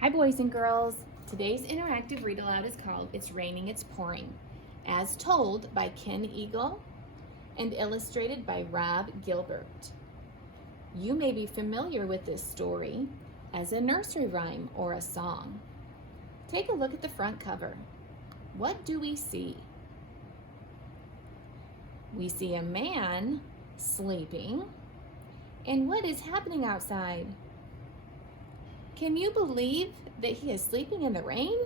Hi boys and girls. Today's interactive read aloud is called It's Raining, It's Pouring, as told by Ken Eagle and illustrated by Rob Gilbert. You may be familiar with this story as a nursery rhyme or a song. Take a look at the front cover. What do we see? We see a man sleeping. And what is happening outside? Can you believe that he is sleeping in the rain?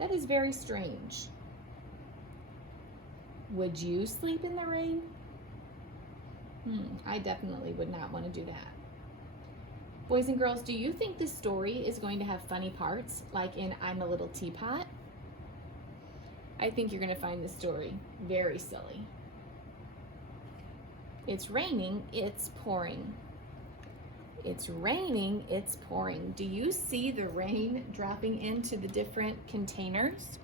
That is very strange. Would you sleep in the rain? I definitely would not want to do that. Boys and girls, do you think this story is going to have funny parts, like in I'm a Little Teapot? I think you're going to find this story very silly. It's raining, it's pouring. It's raining, it's pouring. Do you see the rain dropping into the different containers?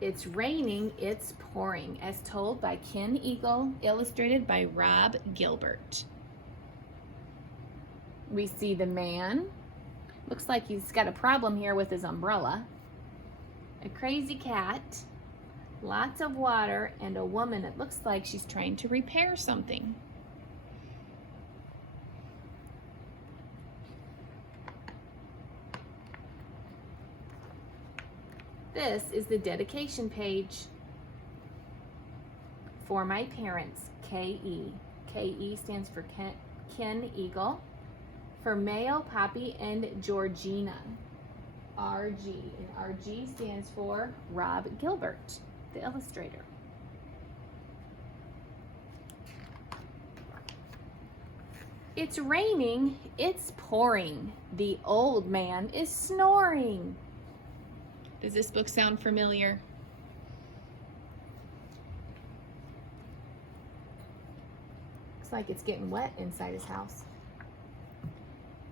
It's raining, it's pouring, as told by Ken Eagle, illustrated by Rob Gilbert. We see the man. Looks like he's got a problem here with his umbrella. A crazy cat. Lots of water, and a woman that looks like she's trying to repair something. This is the dedication page for my parents, K.E. K.E. stands for Ken Eagle. For Mayo, Poppy, and Georgina, R.G. And R.G. stands for Rob Gilbert, the illustrator. It's raining, it's pouring. The old man is snoring. Does this book sound familiar? Looks like it's getting wet inside his house.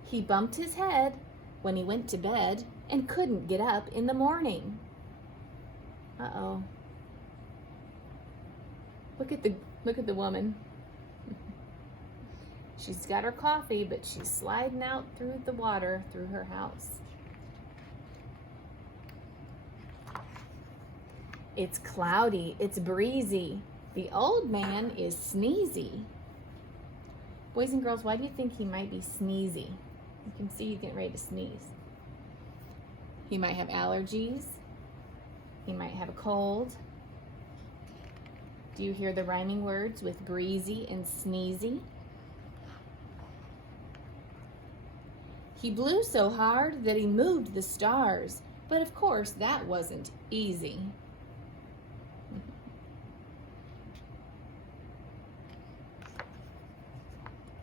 He bumped his head when he went to bed and couldn't get up in the morning. Uh-oh. Look at the woman. She's got her coffee, but she's sliding out through the water through her house. It's cloudy, it's breezy. The old man is sneezy. Boys and girls, why do you think he might be sneezy? You can see he's getting ready to sneeze. He might have allergies. He might have a cold. Do you hear the rhyming words with breezy and sneezy? He blew so hard that he moved the stars, but of course that wasn't easy.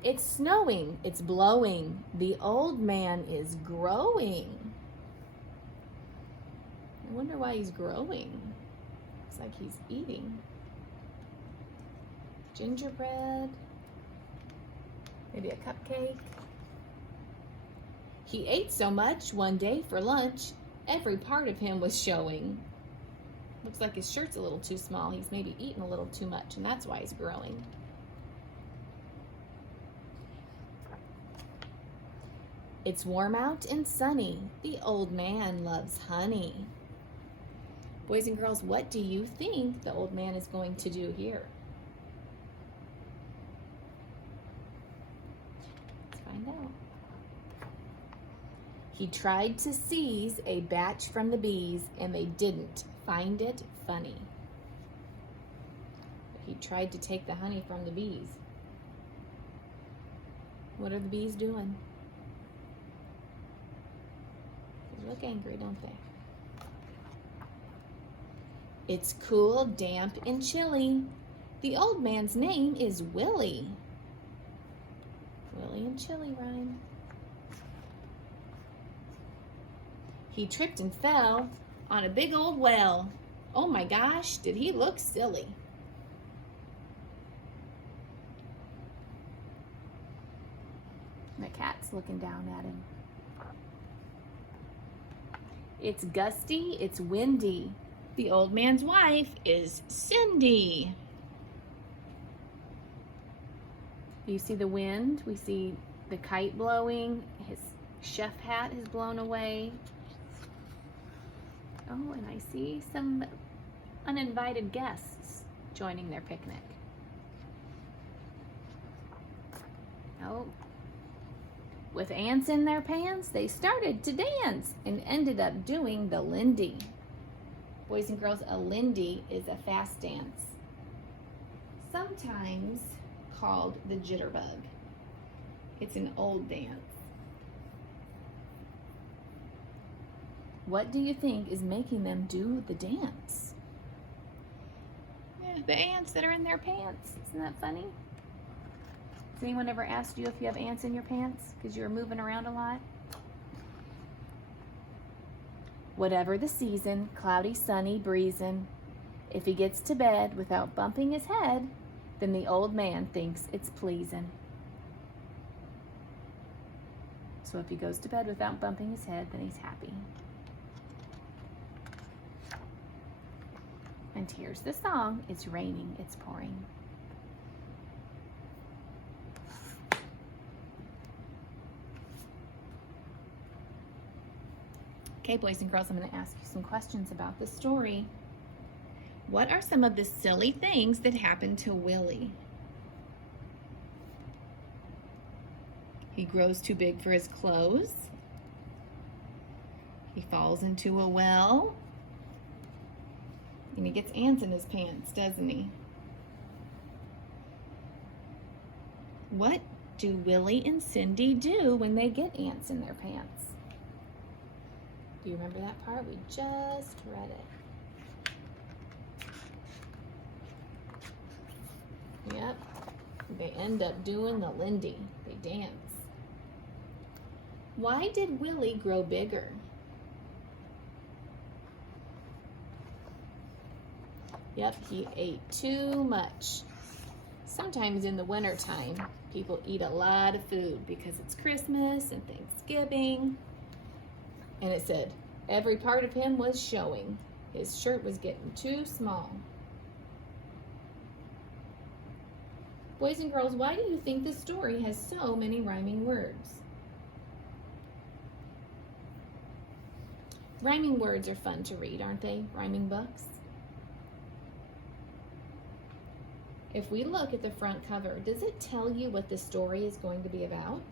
It's snowing, it's blowing. The old man is growing. I wonder why he's growing. Looks like he's eating. Gingerbread. Maybe a cupcake. He ate so much one day for lunch, every part of him was showing. Looks like his shirt's a little too small. He's maybe eaten a little too much, and that's why he's growing. It's warm out and sunny. The old man loves honey. Boys and girls, what do you think the old man is going to do here? Let's find out. He tried to seize a batch from the bees, and they didn't find it funny. He tried to take the honey from the bees. What are the bees doing? They look angry, don't they? It's cool, damp, and chilly. The old man's name is Willie. Willie and chilly rhyme. He tripped and fell on a big old well. Oh my gosh, did he look silly? The cat's looking down at him. It's gusty, it's windy. The old man's wife is Cindy. You see the wind, we see the kite blowing, his chef hat is blown away. Oh, and I see some uninvited guests joining their picnic. Oh, with ants in their pants, they started to dance and ended up doing the Lindy. Boys and girls, a Lindy is a fast dance, sometimes called the jitterbug. It's an old dance. What do you think is making them do the dance? Yeah, the ants that are in their pants. Isn't that funny? Has anyone ever asked you if you have ants in your pants because you're moving around a lot? Whatever the season, cloudy, sunny, breezing, if he gets to bed without bumping his head, then the old man thinks it's pleasing. So if he goes to bed without bumping his head, then he's happy. And here's the song, It's Raining, It's Pouring. Okay, boys and girls, I'm going to ask you some questions about the story. What are some of the silly things that happened to Willie? He grows too big for his clothes. He falls into a well. And he gets ants in his pants, doesn't he? What do Willie and Cindy do when they get ants in their pants? Do you remember that part? We just read it. Yep. They end up doing the Lindy. They dance. Why did Willie grow bigger? Yep, he ate too much. Sometimes in the wintertime, people eat a lot of food because it's Christmas and Thanksgiving. And it said every part of him was showing. His shirt was getting too small. Boys and girls, why do you think this story has so many rhyming words? Rhyming words are fun to read, aren't they? Rhyming books. If we look at the front cover, does it tell you what the story is going to be about?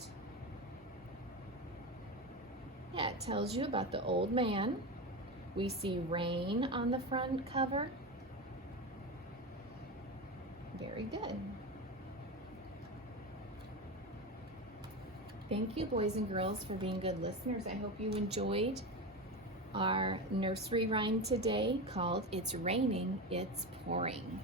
Yeah, it tells you about the old man. We see rain on the front cover. Very good. Thank you, boys and girls, for being good listeners. I hope you enjoyed our nursery rhyme today called It's Raining, It's Pouring.